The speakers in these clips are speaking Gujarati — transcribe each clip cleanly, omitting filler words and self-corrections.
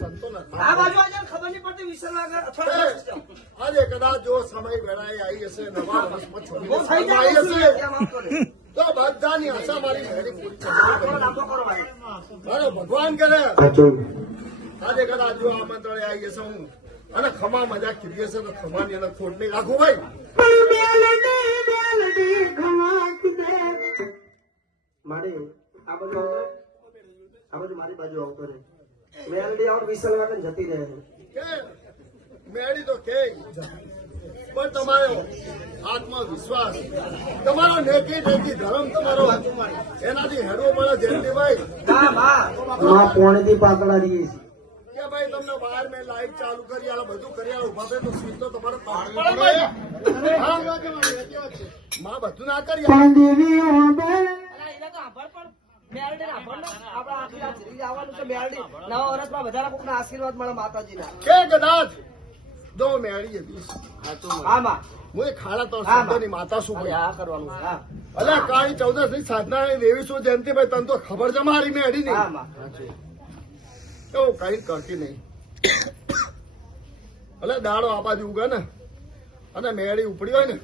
સંતો નથી આ બાજુ આજે ખબર નહીં પડતી વિસરવા આજે કદાચ જો સમય વેળાએ આવી હશે નવા વર્ષમાં છોડી બહુ થઈ આવી જાય હશે કેમ આમ કરે? તો બધાની આશા મારી મેળી પૂરી થશે. થોડો લાંબો કરો ભાઈ. મારો ભગવાન કરે આજે કદાચ જો આમંત્રણે આવી હશે હું અને ખમા મજા કીધી હશે તો ખમાની અંદર ખોટ નહીં રાખું ભાઈ. મારી આ બાજુ આવતો આ બાજુ મારી બાજુ આવતો રે મેલડી આઉટ વિસરવા કે જતી રહે કે મેળી તો કે પણ તમારો આત્મવિશ્વાસ તમારો નેકી નેકી ધર્મ તમારો એનાથી હેડવો પડે જયંતિભાઈ હા માં પોણેથી પાતળા રહીએ કે ભાઈ તમને બહાર મેં લાઈટ ચાલુ કરી આ બધું કરી આ ઉભા થાય તો સીટ તો તમારે પાડવી પડે. હા, માં બધું ના કરી નવા વર્ષમાં બધા કોકના આશીર્વાદ મળે માતાજીના. કે કદાચ જો મેળી હતી હા માં હું એ ખાડા તો હા, શબ્દની માતા શું ભાઈ આ કરવાનું હા અલે કાળી 14 ની સાધના દેવી શું જયંતિભાઈ તને તો ખબર છે મારી મેળી હા નહીં માં એવું કઈ કરતી નહીં એટલે દાડો આ બાજુ ઉગે ને અને મેળી ઉપડી હોય ને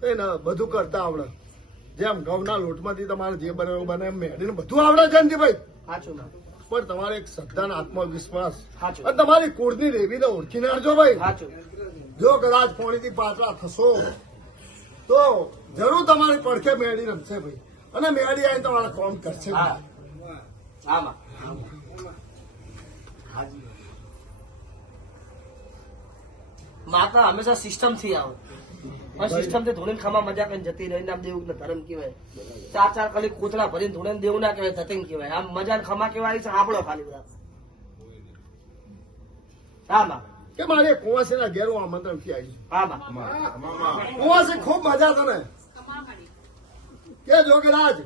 તો એને બધું કરતા આવડે જેમ ઘઉંના લોટમાંથી તમારે જે બને એવું બને એમ મેળીને બધું આવડે જયંતિભાઈ સાચું માં પણ તમારે એક શ્રદ્ધાનો આત્મવિશ્વાસ સાચું. અને તમારી કુળની દેવીને ઓળખી નાખજો ભાઈ. સાચું જો કદાચ પોણીથી પાછળ થશો તો જરૂર તમારી પડખે મેળી રમશે ભાઈ અને મેળી આવીને તમારા કામ કરશે હા હા માં માતા હંમેશા સિસ્ટમ થી આવે પણ સિસ્ટમ થી ધોળીને ખામાં મજા કરીને જતી રહી નામ દેવું ધર્મ કહેવાય. ચાર ચાર કલી કોથળા ભરીને ધોળીને દેવું ના કહેવાય ધતિંગ કહેવાય. આમ મજા ખમા કેવાય છે આપણો ખાલી બધા હા માં કે મારે કુંવાસીના ઘેર હું આમંત્રણથી આવી હા માં કુંવાસી ખૂબ મજા તને કે જો કદાચ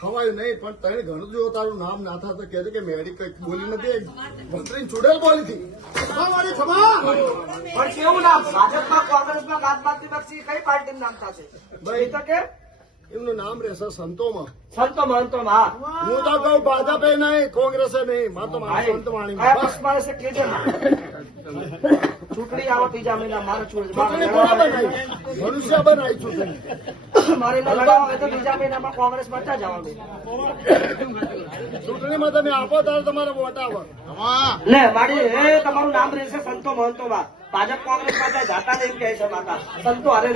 હવાયું નહીં પણ તને ઘણું જો તારું નામ ના થાય તો કહેજે કે મેળી કઈક બોલી નથી મંત્રી ચૂડેલ બોલી હતી મારી ખબર પણ કેવું નામ ભાજપમાં કોંગ્રેસમાં ગાતબાતી પક્ષી કઈ પાર્ટી નામ થશે ભાઈ તો કે એમનું નામ રહેશે સંતોમાં સંતો મહંતો હા હું તો કહું ભાજપે નહીં કોંગ્રેસે નહીં માં તો મારા સંત વાણી કયા પક્ષ મારે છે કેજે માં. ચૂંટણી આવો ત્રીજા મહિના મારે ચૂંટણી કોને બનાવી મનુષ્ય બનાવી ચૂંટણી મારે એમને લડાવવા હોય તો ત્રીજા મહિનામાં કોંગ્રેસ મળતા જવાનું ચૂંટણીમાં તમે આપો ત્યારે તમારે વોટ આવે લે મારી એ તમારું નામ રહેશે સંતો મહંતો માં ભાજપ કોંગ્રેસ માં જાતા નહીં કહે છે માતા સંતો હારે